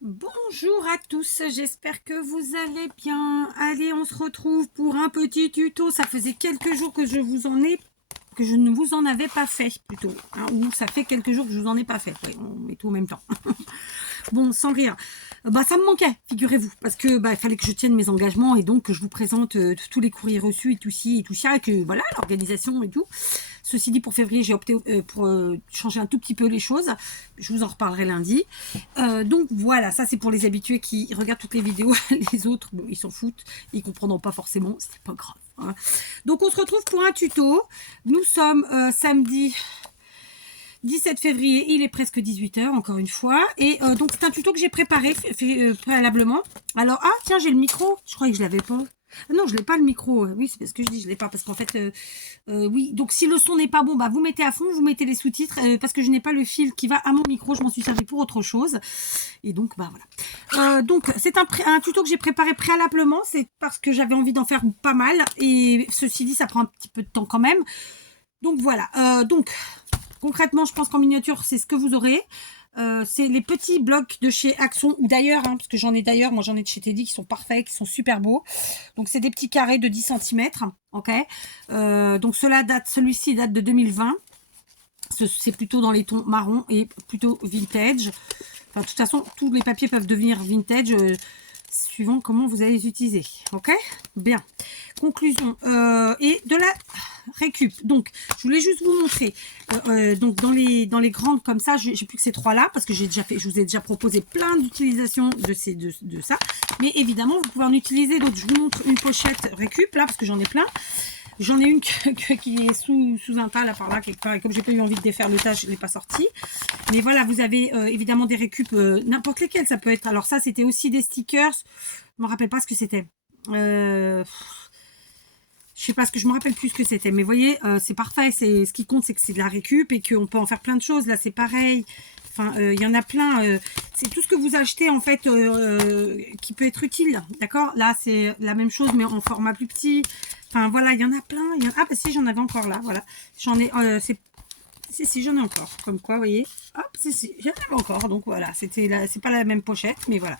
Bonjour à tous, j'espère que vous allez bien. Allez, on se retrouve pour un petit tuto. Ça faisait quelques jours que je ne vous en avais pas fait plutôt, hein, ou ça fait quelques jours que je vous en ai pas fait. Ouais, on met tout en même temps. Bon, sans rire. Bah, ça me manquait, figurez-vous, parce que il fallait que je tienne mes engagements et donc que je vous présente tous les courriers reçus et tout ci et tout ça, et que voilà, l'organisation et tout. Ceci dit, pour février, j'ai opté pour changer un tout petit peu les choses. Je vous en reparlerai lundi. Donc voilà, ça c'est pour les habitués qui regardent toutes les vidéos. Les autres, bon, ils s'en foutent, ils comprendront pas forcément, c'est pas grave, hein. Donc on se retrouve pour un tuto. Nous sommes samedi 17 février, il est presque 18 h encore une fois. Et donc c'est un tuto que j'ai préparé préalablement. Alors, ah tiens, j'ai le micro, je croyais que je l'avais pas. Ah non, je l'ai pas le micro. Oui, c'est parce que je dis je l'ai pas parce qu'en fait, oui. Donc si le son n'est pas bon, bah vous mettez à fond, vous mettez les sous-titres parce que je n'ai pas le fil qui va à mon micro. Je m'en suis servi pour autre chose. Et donc bah voilà. Donc c'est un tuto que j'ai préparé préalablement. C'est parce que j'avais envie d'en faire pas mal. Et ceci dit, ça prend un petit peu de temps quand même. Donc voilà. Donc concrètement, je pense qu'en miniature, c'est ce que vous aurez. C'est les petits blocs de chez Axon ou d'ailleurs, hein, parce que j'en ai d'ailleurs, moi j'en ai de chez Teddy qui sont parfaits, qui sont super beaux. Donc c'est des petits carrés de 10 cm, ok. Donc celui-ci date de 2020. C'est plutôt dans les tons marron et plutôt vintage. Enfin, de toute façon, tous les papiers peuvent devenir vintage suivant comment vous allez les utiliser, ok. Bien. Conclusion et de la récup. Donc, je voulais juste vous montrer. Donc, dans les grandes comme ça, j'ai plus que ces trois là parce que je vous ai déjà proposé plein d'utilisations de ça. Mais évidemment, vous pouvez en utiliser d'autres. Je vous montre une pochette récup là parce que j'en ai plein. J'en ai une qui est sous un tas là par là quelque part et comme j'ai pas eu envie de défaire le tas, je l'ai pas sorti. Mais voilà, vous avez évidemment des récup n'importe lesquels ça peut être. Alors ça, c'était aussi des stickers. Je me rappelle pas ce que c'était. Je sais pas ce que je me rappelle plus ce que c'était, mais vous voyez, c'est parfait. C'est ce qui compte, c'est que c'est de la récup et qu'on peut en faire plein de choses. Là, c'est pareil. Enfin, il y en a plein. C'est tout ce que vous achetez en fait qui peut être utile, d'accord. Là, c'est la même chose, mais en format plus petit. Enfin, voilà, il y en a plein. Ah, bah si, j'en avais encore là. Voilà, j'en ai. Si, j'en ai encore. Comme quoi, vous voyez. Hop, si, j'en avais encore. Donc voilà, c'est pas la même pochette, mais voilà.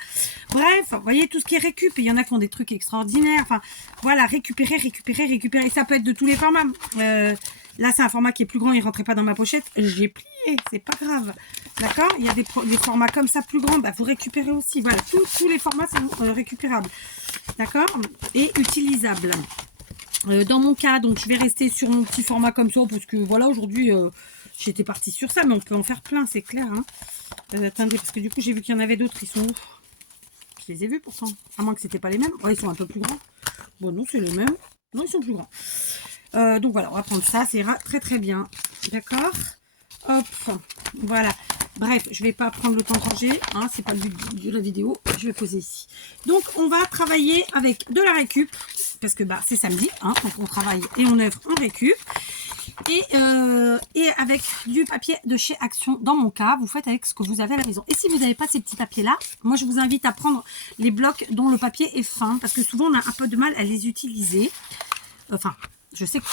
Bref, vous voyez, tout ce qui est récup, il y en a qui ont des trucs extraordinaires. Enfin, voilà, récupérer. Ça peut être de tous les formats. Là, c'est un format qui est plus grand, il rentrait pas dans ma pochette. J'ai plié, c'est pas grave. D'accord. Il y a des formats comme ça plus grands, bah, vous récupérez aussi. Voilà, tous les formats sont récupérables. D'accord. Et utilisables. Dans mon cas, donc je vais rester sur mon petit format comme ça parce que voilà, aujourd'hui j'étais partie sur ça, mais on peut en faire plein, c'est clair, hein. Attendez, parce que du coup j'ai vu qu'il y en avait d'autres, ils sont où? Je les ai vus pourtant, à moins que c'était pas les mêmes. Ouais, ils sont un peu plus grands. Bon, non, c'est les mêmes. Non, ils sont plus grands. Donc voilà, on va prendre ça, ça ira très très bien. D'accord. Hop, voilà. Bref, je vais pas prendre le temps de ranger, hein, c'est pas le but de la vidéo. Je vais poser ici. Donc, on va travailler avec de la récup, parce que bah c'est samedi, hein, donc on travaille et on œuvre en récup. Et avec du papier de chez Action, dans mon cas, vous faites avec ce que vous avez à la maison. Et si vous n'avez pas ces petits papiers-là, moi je vous invite à prendre les blocs dont le papier est fin, parce que souvent on a un peu de mal à les utiliser. Enfin, je sais que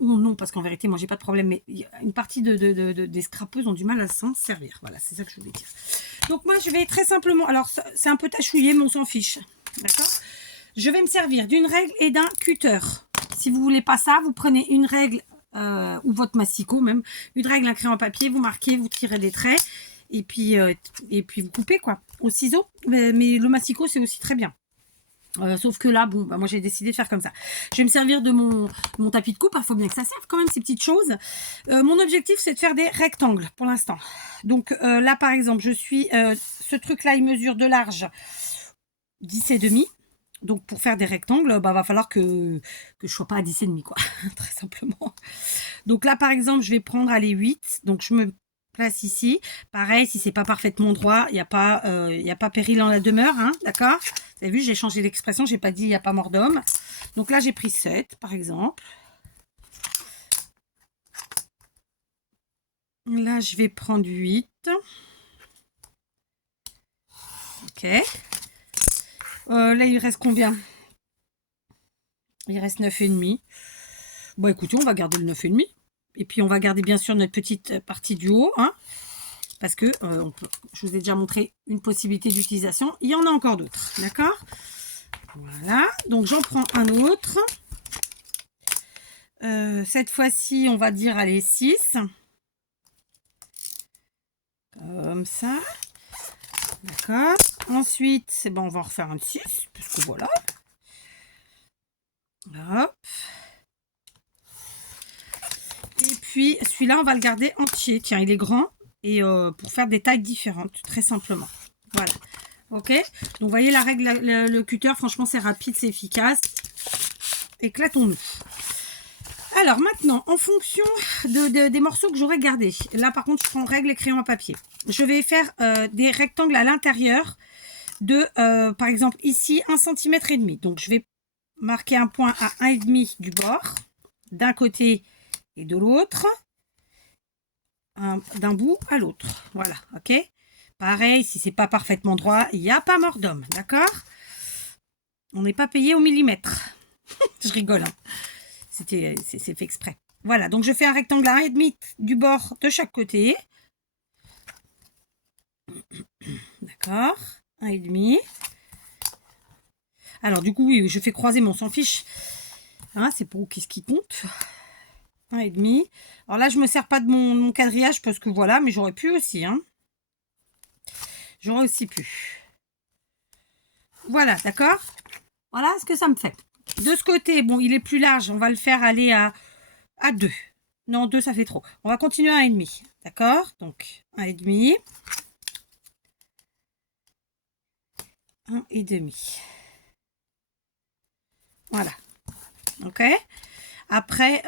non, parce qu'en vérité, moi, j'ai pas de problème, mais une partie des scrapeuses ont du mal à s'en servir. Voilà, c'est ça que je voulais dire. Donc, moi, je vais très simplement... Alors, c'est un peu tachouillé, mais on s'en fiche. D'accord. Je vais me servir d'une règle et d'un cutter. Si vous voulez pas ça, vous prenez une règle ou votre massicot même. Une règle, un crayon à papier, vous marquez, vous tirez des traits et puis vous coupez, quoi, au ciseau. Mais le massicot, c'est aussi très bien. Sauf que là, bon, bah, moi j'ai décidé de faire comme ça. Je vais me servir de mon tapis de coupe. Il faut bien que ça serve quand même ces petites choses. Mon objectif, c'est de faire des rectangles pour l'instant. Donc là, par exemple, ce truc-là, il mesure de large 10,5. Donc pour faire des rectangles, bah, va falloir que je sois pas à 10,5, quoi. Très simplement. Donc là, par exemple, je vais prendre les 8. Donc je me place ici. Pareil, si c'est pas parfaitement droit, il n'y a pas péril en la demeure, hein, d'accord. Vous avez vu, j'ai changé l'expression, j'ai pas dit il n'y a pas mort d'homme. Donc là, j'ai pris 7, par exemple. Là, je vais prendre 8. Ok. Là, il reste combien? Il reste 9,5. Bon, écoutez, on va garder le 9,5. Et puis, on va garder bien sûr notre petite partie du haut, hein. parce que je vous ai déjà montré une possibilité d'utilisation. Il y en a encore d'autres, d'accord? Voilà, donc j'en prends un autre. Cette fois-ci, on va dire, allez, 6. Comme ça. D'accord. Ensuite, c'est bon, on va en refaire un de 6, parce que voilà. Hop. Et puis, celui-là, on va le garder entier. Tiens, il est grand. Et pour faire des tailles différentes, très simplement. Voilà. Ok. Donc, vous voyez la règle, le cutter, franchement, c'est rapide, c'est efficace. Éclatons-nous. Alors, maintenant, en fonction des morceaux que j'aurais gardés. Là, par contre, je prends règle et crayon à papier. Je vais faire des rectangles à l'intérieur de, par exemple, ici, 1,5 cm. Donc, je vais marquer un point à 1,5 du bord, d'un côté et de l'autre, d'un bout à l'autre. Voilà, ok. Pareil, si c'est pas parfaitement droit, il n'y a pas mort d'homme, d'accord? On n'est pas payé au millimètre. Je rigole, hein. C'est fait exprès. Voilà, donc je fais un rectangle à 1,5 du bord de chaque côté. D'accord, 1,5. Alors du coup, oui, je fais croiser, mais on s'en fiche. Hein, c'est pour qu'est-ce qui compte. 1,5. Alors là, je me sers pas de mon quadrillage parce que voilà, mais j'aurais pu aussi. Hein. J'aurais aussi pu. Voilà, d'accord. Voilà ce que ça me fait. De ce côté, bon, il est plus large. On va le faire aller à 2. Non, 2, ça fait trop. On va continuer à 1,5. D'accord. Donc, 1,5. 1,5. Voilà. Ok. Après,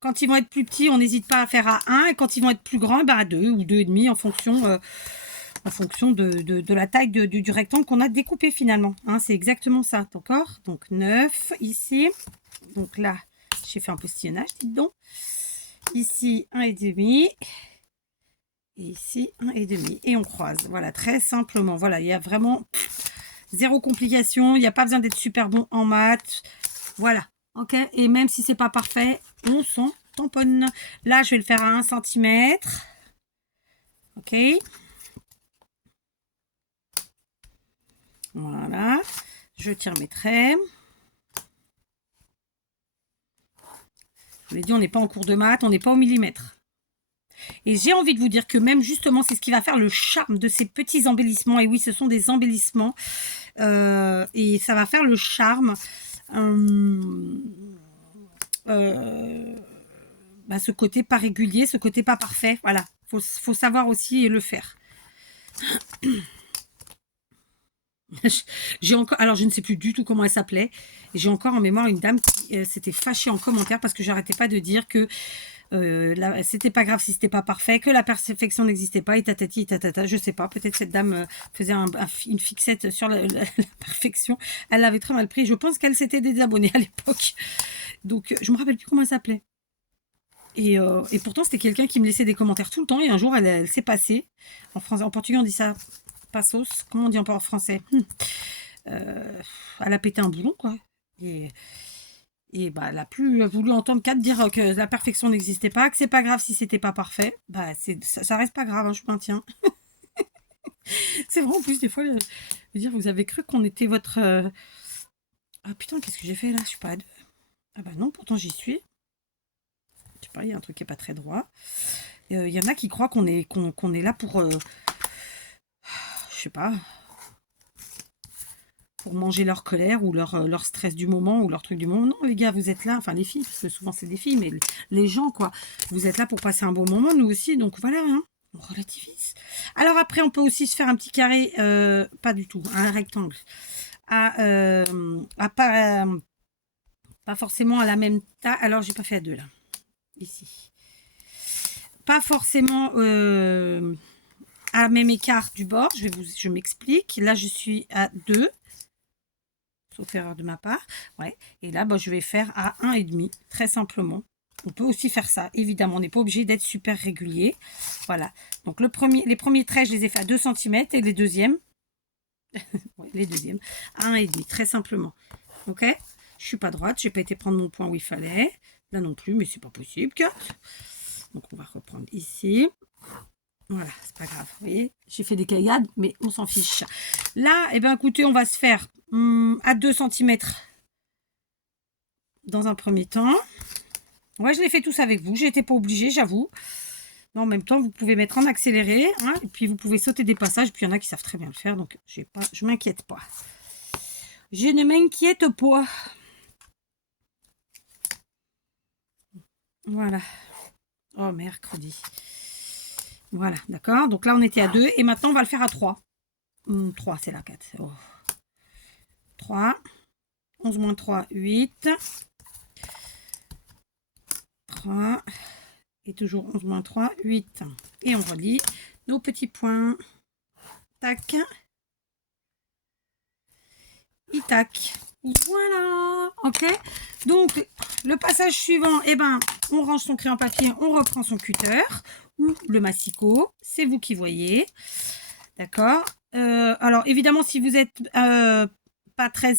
quand ils vont être plus petits, on n'hésite pas à faire à 1. Et quand ils vont être plus grands, bah à 2 ou 2,5 en fonction de la taille du rectangle qu'on a découpé finalement. Hein, c'est exactement ça, d'accord? Donc 9 ici. Donc là, j'ai fait un postillonnage, dites donc. Ici, 1,5. Et ici, 1,5. Et on croise. Voilà, très simplement. Voilà, il y a vraiment zéro complication. Il n'y a pas besoin d'être super bon en maths. Voilà. Ok. Et même si c'est pas parfait, on s'en tamponne. Là, je vais le faire à 1 cm. Ok. Voilà. Je tire mes traits. Je vous l'ai dit, on n'est pas en cours de maths, on n'est pas au millimètre. Et j'ai envie de vous dire que même justement, c'est ce qui va faire le charme de ces petits embellissements. Et oui, ce sont des embellissements. Et ça va faire le charme. Ce côté pas régulier, ce côté pas parfait. Voilà, faut savoir aussi le faire. J'ai encore, alors je ne sais plus du tout comment elle s'appelait. J'ai encore en mémoire une dame qui s'était fâchée en commentaire parce que j'arrêtais pas de dire que c'était pas grave si c'était pas parfait, que la perfection n'existait pas, et tatati, tatata, je sais pas, peut-être cette dame faisait une fixette sur la perfection, elle l'avait très mal pris, je pense qu'elle s'était désabonnée à l'époque, donc je me rappelle plus comment elle s'appelait, et pourtant c'était quelqu'un qui me laissait des commentaires tout le temps, et un jour elle s'est passée, en français, en portugais on dit ça, passos, comment on dit en français, elle a pété un boulon quoi, et bah, elle n'a plus voulu entendre qu'à dire que la perfection n'existait pas, que c'est pas grave si c'était pas parfait. Bah, ça reste pas grave, hein, je maintiens. C'est vrai, en plus, des fois, je veux dire, vous avez cru qu'on était votre... Ah putain, qu'est-ce que j'ai fait là? Je suis pas à 2. Ah bah non, pourtant j'y suis. Je sais pas, il y a un truc qui est pas très droit. Il y en a qui croient qu'on est là pour... je sais pas... pour manger leur colère ou leur stress du moment ou leur truc du moment. Non, les gars, vous êtes là, enfin les filles, parce que souvent c'est des filles, mais les gens, quoi, vous êtes là pour passer un bon moment, nous aussi, donc voilà, hein, on relativise. Alors après, on peut aussi se faire un petit carré, pas du tout, un rectangle, pas forcément à la même taille, alors j'ai pas fait à 2 là, ici. Pas forcément à même écart du bord, je m'explique, là je suis à 2. Sauf erreur de ma part. Ouais. Et là, bah, je vais faire à 1,5, très simplement. On peut aussi faire ça, évidemment. On n'est pas obligé d'être super régulier. Voilà. Donc, les premiers traits, je les ai fait à 2 cm. Et les deuxièmes, ouais, les deuxièmes, à 1,5, très simplement. Ok. Je suis pas droite. J'ai pas été prendre mon point où il fallait. Là non plus, mais c'est pas possible. Donc, on va reprendre ici. Voilà, c'est pas grave. Vous voyez, j'ai fait des caillades, mais on s'en fiche. Là, eh ben, écoutez, on va se faire à 2 centimètres dans un premier temps. Ouais, je l'ai fait tous avec vous. J'étais pas obligée, j'avoue. Mais en même temps, vous pouvez mettre en accéléré. Hein, et puis, vous pouvez sauter des passages. Puis, il y en a qui savent très bien le faire. Donc, je m'inquiète pas. Je ne m'inquiète pas. Voilà. Oh, mercredi. Voilà, d'accord. Donc là, on était à 2. Et maintenant, on va le faire à 3. 3, c'est la 4. Oh. 3. 11 moins 3, 8. 3. Et toujours 11 moins 3, 8. Et on relie nos petits points. Tac. Et tac. Voilà. Ok. Donc, le passage suivant, eh ben, on range son crayon papier, on reprend son cutter ou le massicot. C'est vous qui voyez. D'accord. Alors, évidemment, si vous n'êtes pas très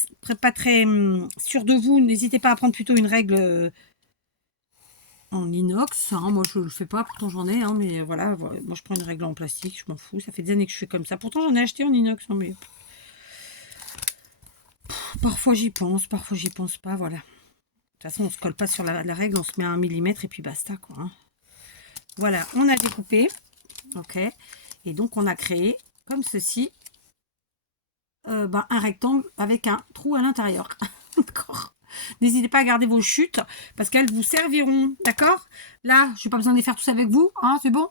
sûr de vous, n'hésitez pas à prendre plutôt une règle en inox. Hein. Moi, je ne le fais pas, pourtant j'en ai. Hein, mais voilà, moi, je prends une règle en plastique, je m'en fous. Ça fait des années que je fais comme ça. Pourtant, j'en ai acheté en inox. Hein, mais parfois, j'y pense pas. Voilà. De toute façon, on ne se colle pas sur la règle, on se met à 1 millimètre et puis basta. Quoi, hein. Voilà, on a découpé. Ok. Et donc, on a créé comme ceci. Un rectangle avec un trou à l'intérieur. D'accord. N'hésitez pas à garder vos chutes parce qu'elles vous serviront. D'accord. Là, je n'ai pas besoin de les faire tous avec vous. Hein, c'est bon.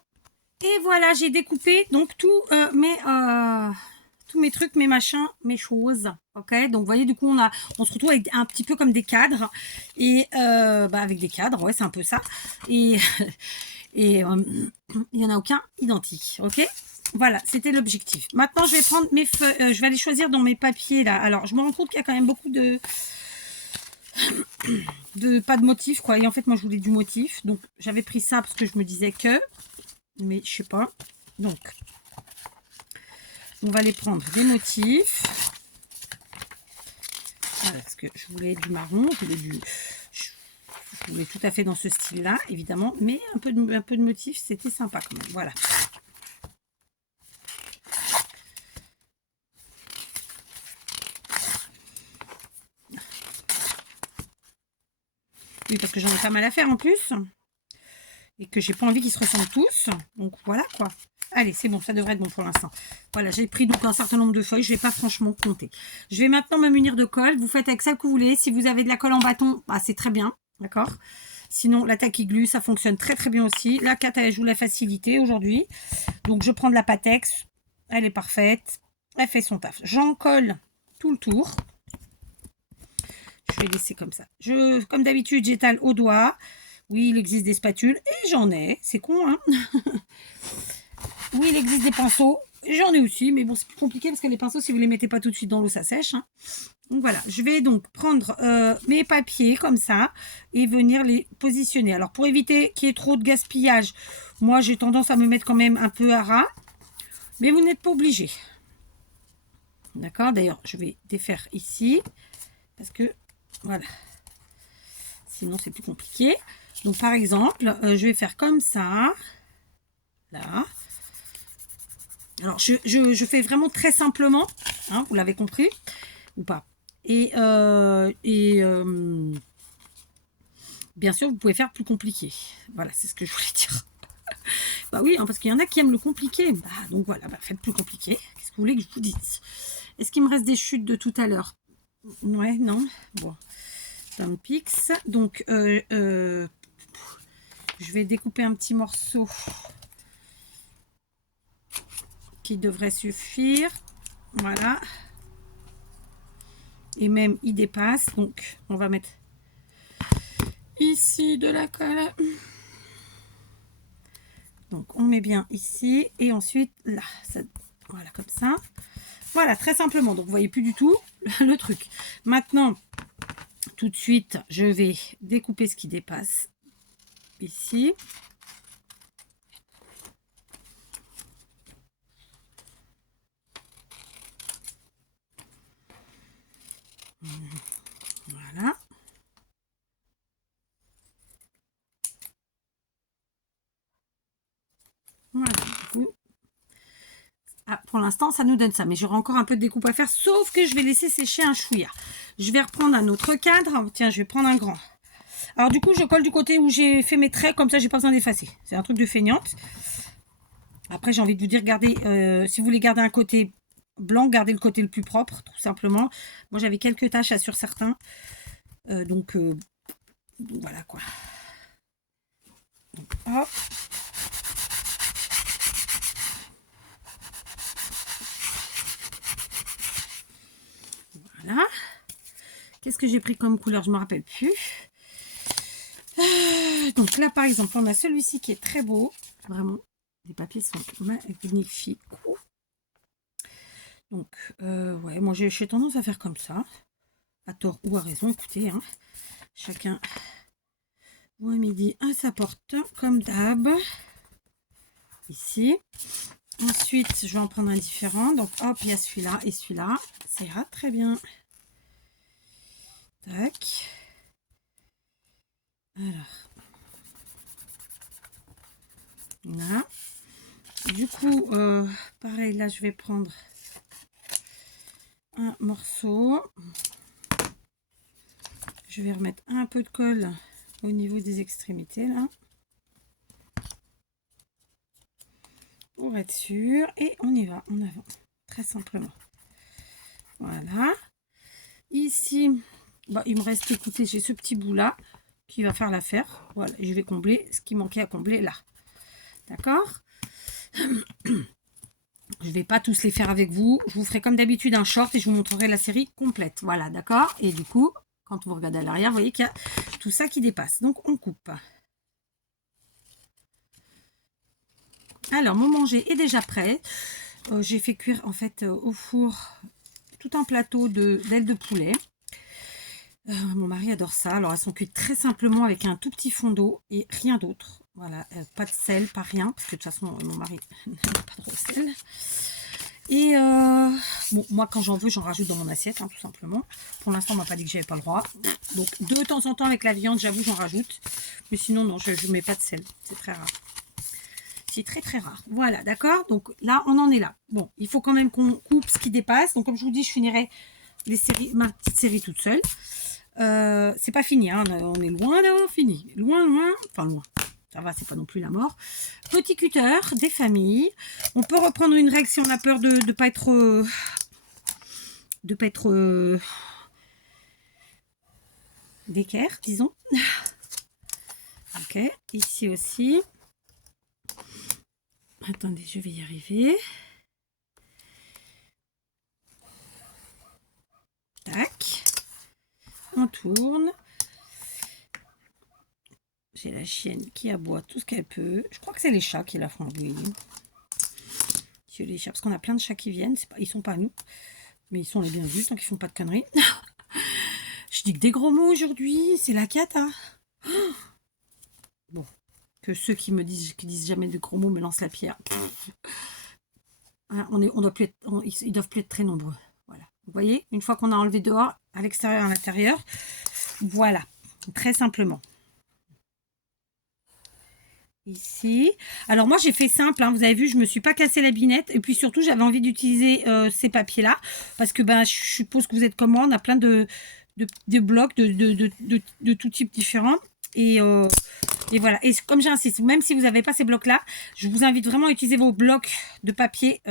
Et voilà, j'ai découpé donc tous mes trucs, mes machins, mes choses. Ok. Donc, vous voyez, du coup, on se retrouve avec un petit peu comme des cadres. Et avec des cadres, ouais, c'est un peu ça. Et il n'y en a aucun identique. Ok. Voilà, c'était l'objectif. Maintenant, je vais prendre mes feuilles, je vais aller choisir dans mes papiers là. Alors, je me rends compte qu'il y a quand même beaucoup pas de motifs quoi. Et en fait, moi, je voulais du motif, donc j'avais pris ça parce que je me disais que, mais je sais pas. Donc, on va aller prendre des motifs. Voilà, parce que je voulais du marron, je voulais tout à fait dans ce style-là, évidemment, mais un peu de motifs, c'était sympa quand même. Voilà. Oui, parce que j'en ai pas mal à faire en plus. Et que j'ai pas envie qu'ils se ressemblent tous. Donc voilà quoi. Allez, c'est bon, ça devrait être bon pour l'instant. Voilà, j'ai pris donc un certain nombre de feuilles. Je vais pas franchement compter. Je vais maintenant me munir de colle. Vous faites avec celle que vous voulez. Si vous avez de la colle en bâton, bah, c'est très bien. D'accord. Sinon, la tacky glue, ça fonctionne très très bien aussi. La 4, elle joue la facilité aujourd'hui. Donc je prends de la Patex. Elle est parfaite. Elle fait son taf. J'en colle tout le tour. Je vais laisser comme ça. Comme d'habitude, j'étale au doigt. Oui, il existe des spatules et j'en ai. C'est con, hein. Oui, il existe des pinceaux. J'en ai aussi, mais bon, c'est plus compliqué parce que les pinceaux, si vous ne les mettez pas tout de suite dans l'eau, ça sèche. Hein. Donc voilà, je vais donc prendre mes papiers comme ça et venir les positionner. Alors, pour éviter qu'il y ait trop de gaspillage, moi, j'ai tendance à me mettre quand même un peu à ras. Mais vous n'êtes pas obligé. D'accord. D'ailleurs, je vais défaire ici parce que, voilà. Sinon, c'est plus compliqué. Donc, par exemple, je vais faire comme ça. Là. Alors, je fais vraiment très simplement. Hein, vous l'avez compris ou pas. Et bien sûr, vous pouvez faire plus compliqué. Voilà, c'est ce que je voulais dire. Bah oui, hein, parce qu'il y en a qui aiment le compliqué. Bah, donc voilà, faites plus compliqué. Qu'est-ce que vous voulez que je vous dise? Est-ce qu'il me reste des chutes de tout à l'heure? Ouais, non. Bon. Un pix. Donc, je vais découper un petit morceau qui devrait suffire. Voilà. Et même, il dépasse. Donc, on va mettre ici de la colle. Donc, on met bien ici. Et ensuite, là. Voilà, comme ça. Voilà, très simplement. Donc, vous voyez plus du tout le truc. Maintenant, tout de suite, je vais découper ce qui dépasse ici. Voilà. Voilà, du coup, l'instant, ça nous donne ça. Mais j'aurai encore un peu de découpe à faire, sauf que je vais laisser sécher un chouïa. Je vais reprendre un autre cadre. Tiens, je vais prendre un grand. Alors du coup, je colle du côté où j'ai fait mes traits, comme ça, j'ai pas besoin d'effacer. C'est un truc de feignante. Après, j'ai envie de vous dire, gardez, si vous voulez garder un côté blanc, gardez le côté le plus propre, tout simplement. Moi, j'avais quelques taches sur certains. Donc, voilà quoi. Donc, hop. Voilà. Qu'est-ce que j'ai pris comme couleur? Je ne me rappelle plus. Donc là, par exemple, on a celui-ci qui est très beau. Vraiment, les papiers sont magnifiques. Donc, ouais, moi j'ai tendance à faire comme ça. À tort ou à raison, écoutez. Hein. Chacun voit midi à sa porte, comme d'hab. Ici. Ensuite, je vais en prendre un différent. Donc, hop, il y a celui-là et celui-là. Ça ira très bien. Tac. Alors. Là. Du coup, pareil, là, je vais prendre un morceau. Je vais remettre un peu de colle au niveau des extrémités, là. Pour être sûr. Et on y va, en avant. Très simplement. Voilà. Ici, bah, il me reste, écoutez, j'ai ce petit bout-là qui va faire l'affaire. Voilà, et je vais combler ce qui manquait à combler là. D'accord? Je ne vais pas tous les faire avec vous. Je vous ferai comme d'habitude un short et je vous montrerai la série complète. Voilà, d'accord? Et du coup, quand vous regardez à l'arrière, vous voyez qu'il y a tout ça qui dépasse. Donc, on coupe. Alors, mon manger est déjà prêt. J'ai fait cuire, en fait, au four tout un plateau d'ailes de poulet. Mon mari adore ça. Alors, elles sont cuites très simplement avec un tout petit fond d'eau et rien d'autre. Voilà, pas de sel, pas rien. Parce que de toute façon, mon mari n'aime pas trop le sel. Et bon, moi, quand j'en veux, j'en rajoute dans mon assiette, hein, tout simplement. Pour l'instant, on m'a pas dit que j'avais pas le droit. Donc, de temps en temps, avec la viande, j'avoue, j'en rajoute. Mais sinon, non, je ne mets pas de sel. C'est très rare. C'est très, très rare. Voilà, d'accord? Donc, là, on en est là. Bon, il faut quand même qu'on coupe ce qui dépasse. Donc, comme je vous dis, je finirai ma petite série toute seule. C'est pas fini, hein. On est loin d'avoir fini. Loin, loin. Enfin, loin. Ça va, c'est pas non plus la mort. Petit cutter, des familles. On peut reprendre une règle si on a peur de ne pas être... d'équerre, disons. Ok, ici aussi. Attendez, je vais y arriver. Tac. On tourne. J'ai la chienne qui aboie tout ce qu'elle peut. Je crois que c'est les chats qui la font abouiller. Les chats, parce qu'on a plein de chats qui viennent. Ils sont pas à nous, mais ils sont les bienvenus tant qu'ils font pas de conneries. Je dis que des gros mots aujourd'hui, c'est la cata. Bon, que ceux qui disent jamais de gros mots me lancent la pierre. Voilà, ils doivent plus être très nombreux. Voilà. Vous voyez, une fois qu'on a enlevé dehors, à l'extérieur et à l'intérieur, voilà, très simplement. Ici. Alors moi j'ai fait simple, hein, vous avez vu, je me suis pas cassé la binette et puis surtout j'avais envie d'utiliser ces papiers là parce que ben je suppose que vous êtes comme moi, on a plein de blocs de tout type différents et voilà. Et comme j'insiste, même si vous n'avez pas ces blocs là, je vous invite vraiment à utiliser vos blocs de papier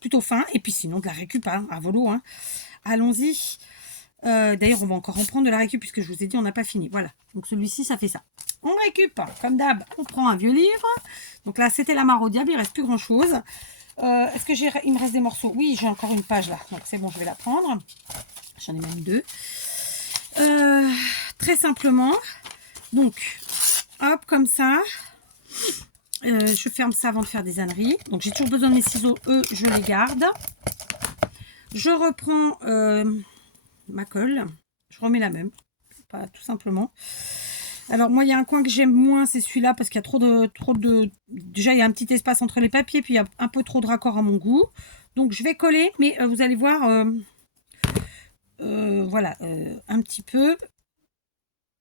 plutôt fins et puis sinon de la récup, hein, à volo, hein. Allons-y. D'ailleurs, on va encore en prendre de la récup puisque je vous ai dit on n'a pas fini. Voilà, donc celui-ci, ça fait ça. On récup, comme d'hab, on prend un vieux livre. Donc là, c'était la mare au diable, il ne reste plus grand-chose. Est-ce que il me reste des morceaux? Oui, j'ai encore une page là, donc c'est bon, je vais la prendre. J'en ai même deux. Très simplement, donc, hop, comme ça. Je ferme ça avant de faire des âneries. Donc, j'ai toujours besoin de mes ciseaux, eux, je les garde. Je reprends... ma colle, je remets la même, pas tout simplement. Alors moi il y a un coin que j'aime moins, c'est celui-là parce qu'il y a trop de déjà il y a un petit espace entre les papiers puis il y a un peu trop de raccords à mon goût, donc je vais coller, mais vous allez voir voilà, un petit peu,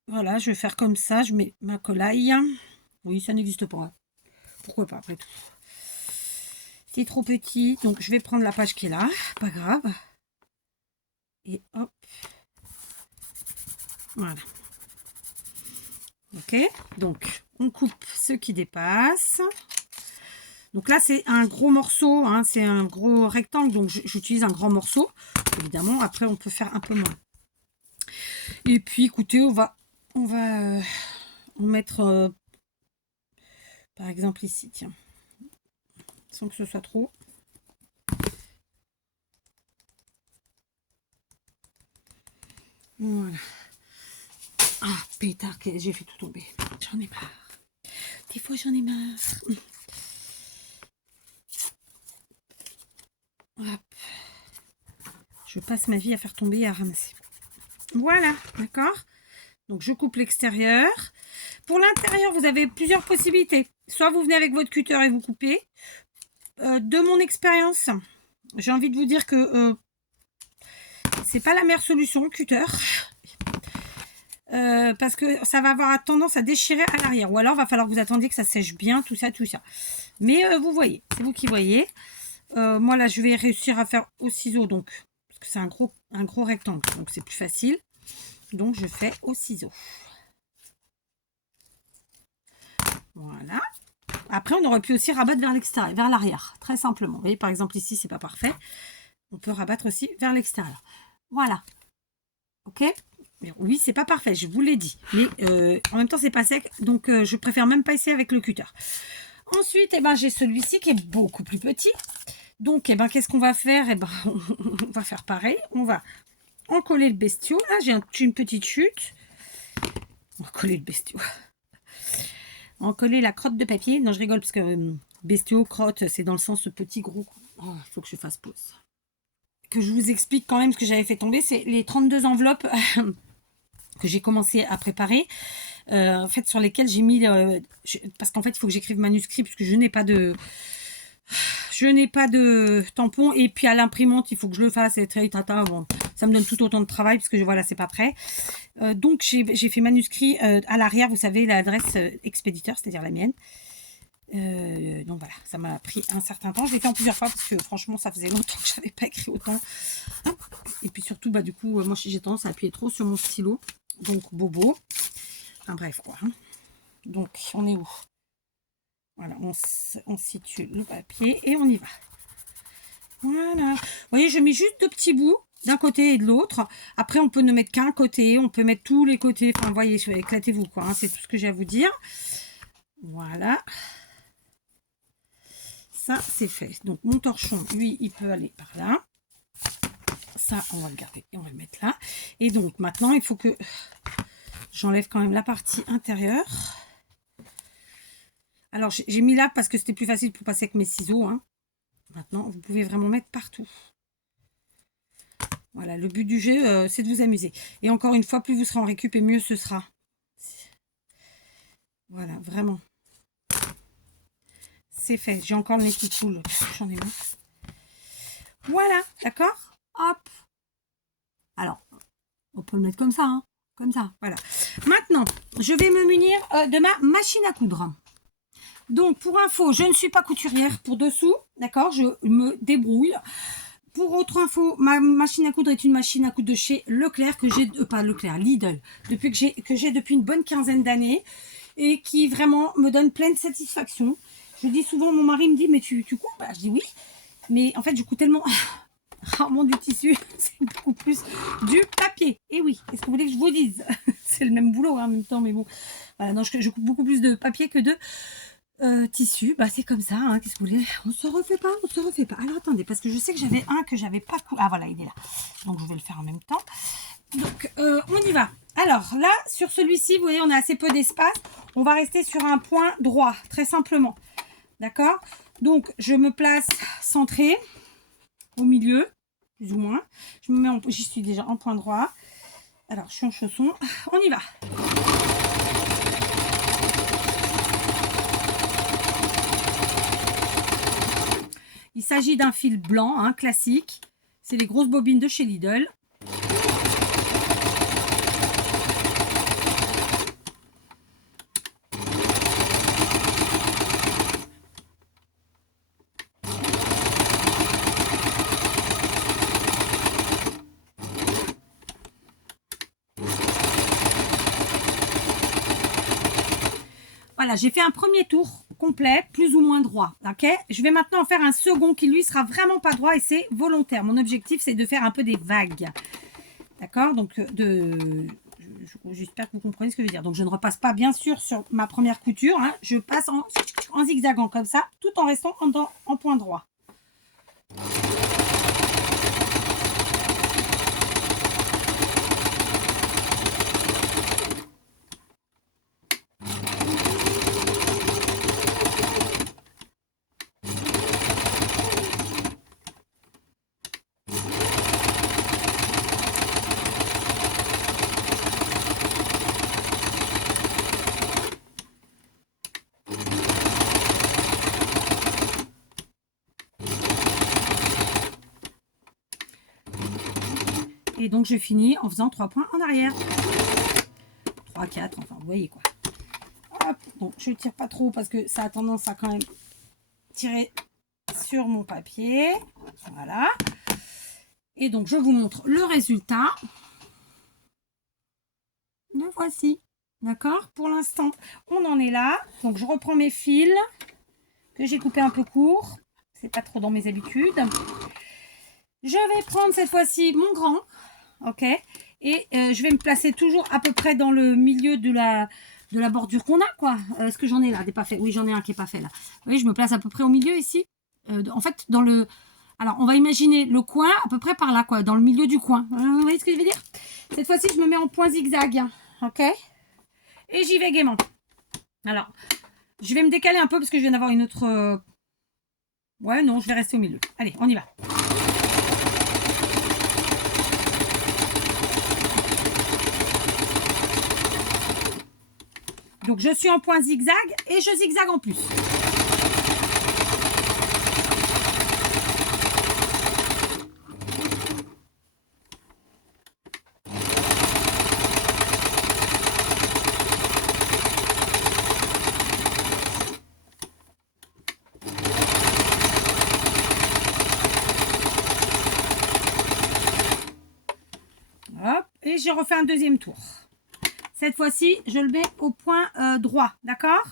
voilà, je vais faire comme ça, je mets ma collaille. Oui, ça n'existe pas, pourquoi pas après tout. C'est trop petit, donc je vais prendre la page qui est là, pas grave. Et hop. Voilà. Ok, donc on coupe ce qui dépasse. Donc là, c'est un gros morceau, hein, c'est un gros rectangle, donc j'utilise un grand morceau. Évidemment, après, on peut faire un peu moins. Et puis, écoutez, on va mettre, par exemple, ici, tiens, sans que ce soit trop. Voilà. Ah, pétard, j'ai fait tout tomber. J'en ai marre. Des fois, j'en ai marre. Hop. Je passe ma vie à faire tomber et à ramasser. Voilà, d'accord. Donc, je coupe l'extérieur. Pour l'intérieur, vous avez plusieurs possibilités. Soit vous venez avec votre cutter et vous coupez. De mon expérience, j'ai envie de vous dire que c'est pas la meilleure solution, le cutter. Parce que ça va avoir tendance à déchirer à l'arrière. Ou alors, il va falloir que vous attendiez que ça sèche bien, tout ça, tout ça. Mais vous voyez, c'est vous qui voyez. Moi, là, je vais réussir à faire au ciseau, donc, parce que c'est un gros rectangle, donc c'est plus facile. Donc, je fais au ciseau. Voilà. Après, on aurait pu aussi rabattre vers l'extérieur, vers l'arrière, très simplement. Vous voyez, par exemple, ici, c'est pas parfait. On peut rabattre aussi vers l'extérieur. Voilà. Ok? Oui, c'est pas parfait, je vous l'ai dit. Mais en même temps, c'est pas sec, donc je préfère même pas essayer avec le cutter. Ensuite, eh ben, j'ai celui-ci qui est beaucoup plus petit. Donc, eh ben, qu'est-ce qu'on va faire? Eh ben, on va faire pareil. On va encoller le bestiau. Là, j'ai une petite chute. On va coller le bestiau. Encoller la crotte de papier. Non, je rigole parce que bestiau, crotte, c'est dans le sens petit gros. Oh, il faut que je fasse pause. Que je vous explique quand même ce que j'avais fait tomber. C'est les 32 enveloppes que j'ai commencé à préparer. En fait, sur lesquelles j'ai mis... parce qu'en fait, il faut que j'écrive manuscrit puisque je n'ai pas de... tampon, et puis à l'imprimante il faut que je le fasse, et bon, ça me donne tout autant de travail parce que voilà, c'est pas prêt. Donc j'ai fait manuscrit à l'arrière, vous savez, l'adresse expéditeur, c'est-à-dire la mienne. Donc voilà, ça m'a pris un certain temps. Je l'ai fait en plusieurs fois parce que franchement ça faisait longtemps que je n'avais pas écrit autant. Et puis surtout, bah du coup, moi j'ai tendance à appuyer trop sur mon stylo, donc bobo. Enfin bref quoi. Donc on est où? Voilà, on situe le papier et on y va. Voilà. Vous voyez, je mets juste deux petits bouts d'un côté et de l'autre. Après, on peut ne mettre qu'un côté, on peut mettre tous les côtés. Enfin, vous voyez, éclatez-vous quoi. Hein, c'est tout ce que j'ai à vous dire. Voilà. Ça, c'est fait. Donc, mon torchon, lui, il peut aller par là. Ça, on va le garder et on va le mettre là. Et donc, maintenant, il faut que j'enlève quand même la partie intérieure. Alors, j'ai mis là parce que c'était plus facile pour passer avec mes ciseaux. Hein. Maintenant, vous pouvez vraiment mettre partout. Voilà, le but du jeu, c'est de vous amuser. Et encore une fois, plus vous serez en récup et mieux ce sera. Voilà, vraiment. C'est fait. J'ai encore le nez qui coule. J'en ai marre. Voilà, d'accord? Hop. Alors, on peut le mettre comme ça, hein. Comme ça, voilà. Maintenant, je vais me munir de ma machine à coudre. Donc, pour info, je ne suis pas couturière pour dessous, d'accord? Je me débrouille. Pour autre info, ma machine à coudre est une machine à coudre de chez Leclerc, que j'ai, pas Leclerc, Lidl, que j'ai depuis une bonne quinzaine d'années, et qui vraiment me donne pleine satisfaction. Je dis souvent, mon mari me dit, mais tu cours? Bah, je dis oui, mais en fait, je couds tellement rarement du tissu, c'est beaucoup plus du papier. Et oui, qu'est-ce que vous voulez que je vous dise? C'est le même boulot hein, en même temps, mais bon. Voilà, non, je coupe beaucoup plus de papier que de tissu. Bah, c'est comme ça, hein, qu'est-ce que vous voulez? On se refait pas, on se refait pas. Alors, attendez, parce que je sais que j'avais un que j'avais pas coupé. Ah, voilà, il est là. Donc, je vais le faire en même temps. Donc, on y va. Alors, là, sur celui-ci, vous voyez, on a assez peu d'espace. On va rester sur un point droit, très simplement. D'accord? Donc, je me place centré au milieu, plus ou moins. Je me mets j'y suis déjà en point droit. Alors, je suis en chausson. On y va. Il s'agit d'un fil blanc, hein, classique. C'est les grosses bobines de chez Lidl. Voilà, j'ai fait un premier tour complet, plus ou moins droit. Ok, je vais maintenant en faire un second qui lui sera vraiment pas droit et c'est volontaire. Mon objectif, c'est de faire un peu des vagues. D'accord, donc j'espère que vous comprenez ce que je veux dire. Donc je ne repasse pas bien sûr sur ma première couture, hein. Je passe en zigzagant comme ça, tout en restant en point droit. Et donc je finis en faisant 3 points en arrière. 3, 4, enfin vous voyez quoi. Hop, donc je ne tire pas trop parce que ça a tendance à quand même tirer sur mon papier. Voilà. Et donc je vous montre le résultat. Le voici. D'accord? Pour l'instant, on en est là. Donc je reprends mes fils que j'ai coupé un peu court. C'est pas trop dans mes habitudes. Je vais prendre cette fois-ci mon grand. Ok, et je vais me placer toujours à peu près dans le milieu de la bordure qu'on a, quoi. Est-ce que j'en ai là des pas faits? Oui, j'en ai un qui est pas fait là. Vous voyez, je me place à peu près au milieu ici. En fait, dans le... Alors, on va imaginer le coin à peu près par là, quoi, dans le milieu du coin. Vous voyez ce que je veux dire? Cette fois-ci, je me mets en point zigzag. Ok, et j'y vais gaiement. Alors, je vais me décaler un peu parce que je viens d'avoir une autre... Ouais, non, je vais rester au milieu. Allez, on y va. Donc, je suis en point zigzag et je zigzague en plus. Hop, et j'ai refait un deuxième tour. Cette fois-ci, je le mets au point droit, d'accord?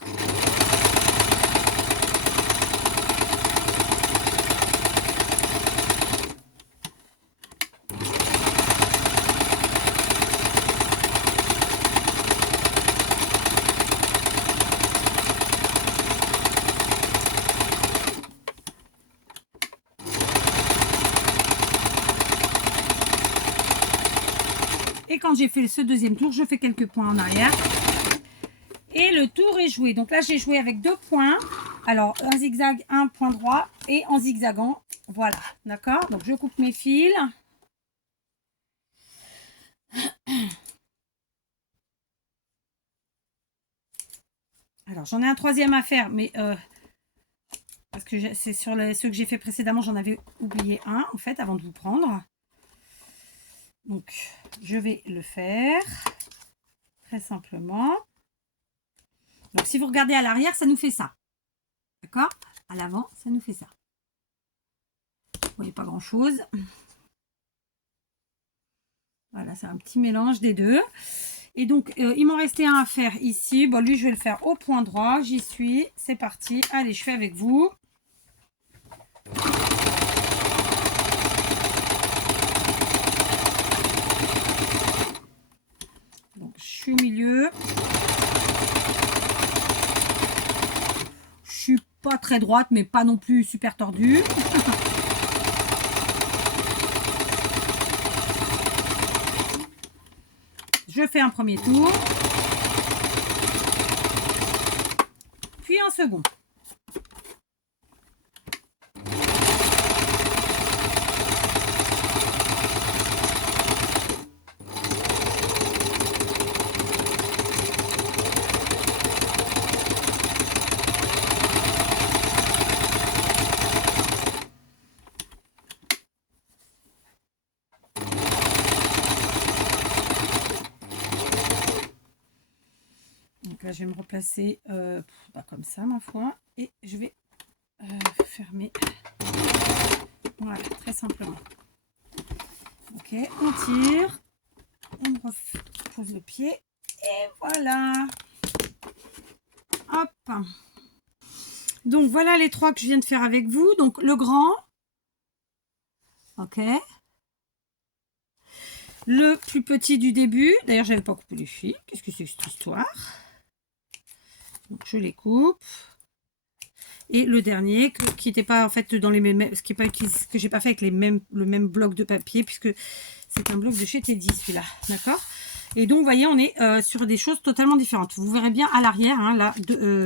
Et quand j'ai fait ce deuxième tour, je fais quelques points en arrière. Et le tour est joué. Donc là, j'ai joué avec 2 points. Alors, un zigzag, un point droit et en zigzagant. Voilà, d'accord? Donc, je coupe mes fils. Alors, j'en ai un troisième à faire, mais parce que c'est sur ceux que j'ai fait précédemment, j'en avais oublié un, en fait, avant de vous prendre. Donc, je vais le faire très simplement. Donc, si vous regardez à l'arrière, ça nous fait ça. D'accord? À l'avant, ça nous fait ça. Vous voyez pas grand-chose. Voilà, c'est un petit mélange des deux. Et donc, il m'en restait un à faire ici. Bon, lui, je vais le faire au point droit. J'y suis. C'est parti. Allez, je fais avec vous. Donc, je suis au milieu. Je suis pas très droite, mais pas non plus super tordue. Je fais un premier tour. Puis un second. Donc là, je vais me replacer comme ça, ma foi. Et je vais fermer. Voilà, très simplement. Ok, on tire. On repose le pied. Et voilà. Hop. Donc, voilà les 3 que je viens de faire avec vous. Donc, le grand. Ok. Le plus petit du début. D'ailleurs, j'avais pas coupé les fils. Qu'est-ce que c'est que cette histoire? Donc, je les coupe. Et le dernier, qui n'était pas en fait dans les mêmes, ce qui est pas que j'ai pas fait avec le même bloc de papier, puisque c'est un bloc de chez Teddy, celui-là, d'accord. Et donc, vous voyez, on est sur des choses totalement différentes. Vous verrez bien à l'arrière, hein, là,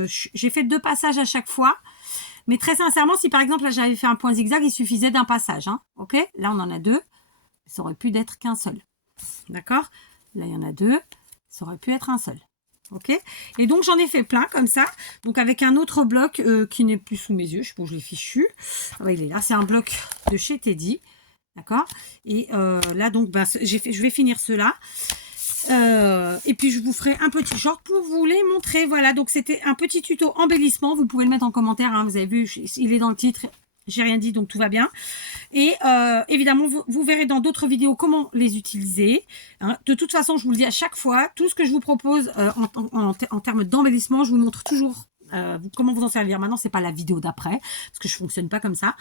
j'ai fait 2 passages à chaque fois. Mais très sincèrement, si par exemple, là, j'avais fait un point zigzag, il suffisait d'un passage, hein, ok. Là, on en a 2. Ça aurait pu être qu'un seul, d'accord. Là, il y en a 2. Ça aurait pu être un seul. Ok, et donc j'en ai fait plein comme ça, donc avec un autre bloc qui n'est plus sous mes yeux, je sais pas où je l'ai fichu. Ah ouais, il est là, c'est un bloc de chez Teddy, d'accord. Et là donc je vais finir cela, et puis je vous ferai un petit short pour vous les montrer. Voilà, donc c'était un petit tuto embellissement, vous pouvez le mettre en commentaire, hein, vous avez vu, il est dans le titre. J'ai rien dit, donc tout va bien. Et évidemment, vous verrez dans d'autres vidéos comment les utiliser. Hein. De toute façon, je vous le dis à chaque fois, tout ce que je vous propose en termes d'embellissement, je vous montre toujours comment vous en servir. Maintenant, c'est pas la vidéo d'après, parce que je fonctionne pas comme ça.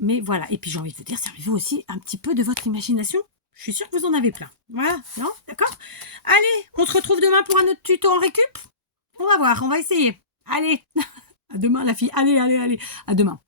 Mais voilà. Et puis, j'ai envie de vous dire, servez-vous aussi un petit peu de votre imagination. Je suis sûre que vous en avez plein. Voilà, non? D'accord? Allez, on se retrouve demain pour un autre tuto en récup. On va voir, on va essayer. Allez, à demain la fille. Allez, allez, allez. À demain.